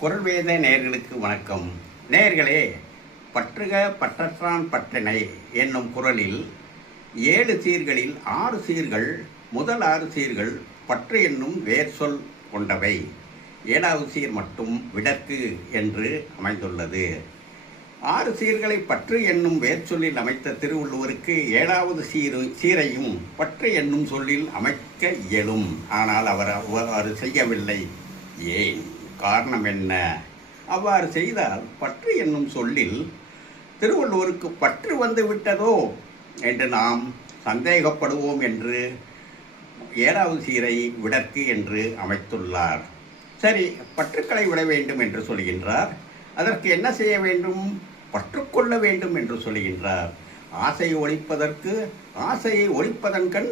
குரல்வேத நேயர்களுக்கு வணக்கம். நேயர்களே, பற்றுக பற்றற்றான் பற்றினை என்னும் குரலில் 7 சீர்களில் 6 சீர்கள், முதல் 6 சீர்கள் பற்று என்னும் வேர் சொல் கொண்டவை. 7வது சீர் மட்டும் விடற்கு என்று அமைந்துள்ளது. 6 சீர்களை பற்று என்னும் வேர் சொல்லில் அமைத்த திருவள்ளுவருக்கு 7வது சீரையும் பற்று என்னும் சொல்லில் அமைக்க இயலும். ஆனால் அவர் அவ்வாறு செய்யவில்லை. ஏன்? காரணம் என்ன? அவ்வாறு செய்தால் பற்று என்னும் சொல்லில் திருவள்ளுவருக்கு பற்று வந்து விட்டதோ என்று நாம் சந்தேகப்படுவோம் என்று 7வது சீரை விடற்கு என்று அமைத்துள்ளார். சரி, பற்றுக்களை விட வேண்டும் என்று சொல்கின்றார். அதற்கு என்ன செய்ய வேண்டும்? பற்றுக்கொள்ள வேண்டும் என்று சொல்கின்றார். ஆசையை ஒழிப்பதற்கு ஆசையை ஒழிப்பதன் கண்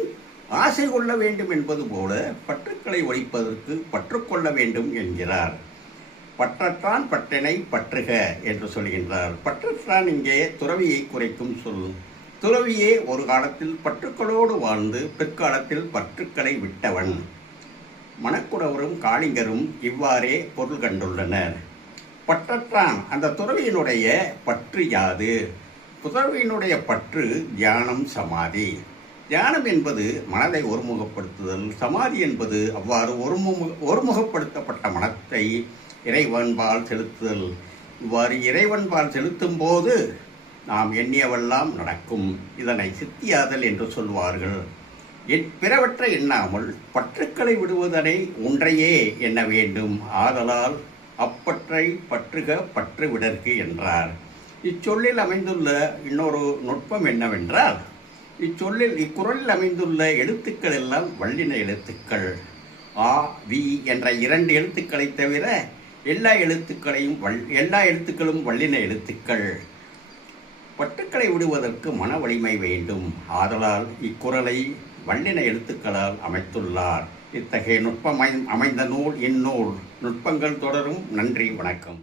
ஆசை கொள்ள வேண்டும் என்பது போல பற்றுக்களை ஒழிப்பதற்கு பற்றுக்கொள்ள வேண்டும் என்கிறார். பற்றற்றான் பற்றினை பற்றுக என்று சொல்கின்றார். பற்றற்றான் இங்கே துறவியை குறைக்கும் சொல். துறவியே ஒரு காலத்தில் பற்றுக்களோடு வாழ்ந்து பிற்காலத்தில் பற்றுக்களை விட்டவன். மணக்குடவரும் காளிங்கரும் இவ்வாறே பொருள் கண்டுள்ளனர். பற்றற்றான் அந்த துறவியினுடைய பற்று யாது? துறவியினுடைய பற்று தியானம், சமாதி. தியானம் என்பது மனதை ஒருமுகப்படுத்துதல். சமாதி என்பது அவ்வாறு ஒருமுகப்படுத்தப்பட்ட மனத்தை இறைவன்பால் செலுத்துதல். இவ்வாறு இறைவன்பால் செலுத்தும் போது நாம் எண்ணியவெல்லாம் நடக்கும். இதனை சித்தியாதல் என்று சொல்வார்கள். பிறவற்றை எண்ணாமல் பற்றுக்களை விடுவதனை ஒன்றையே எண்ண வேண்டும். ஆதலால் அப்பற்றை பற்றுக பற்று விடற்கு என்றார். இச்சொல்லில் அமைந்துள்ள இன்னொரு நுட்பம் என்னவென்றால், இக்குறளில் அமைந்துள்ள எழுத்துக்கள் எல்லாம் வல்லின எழுத்துக்கள். ஆ, வி என்ற 2 எழுத்துக்களை தவிர எல்லா எழுத்துக்களும் வல்லின எழுத்துக்கள். பற்றுக்களை விடுவதற்கு மன வலிமை வேண்டும். ஆதலால் இக்குறளை வல்லின எழுத்துக்களால் அமைத்துள்ளார். இத்தகைய நுட்பம் அமைந்த நூல் இந்நூல். நுட்பங்கள் தொடரும். நன்றி, வணக்கம்.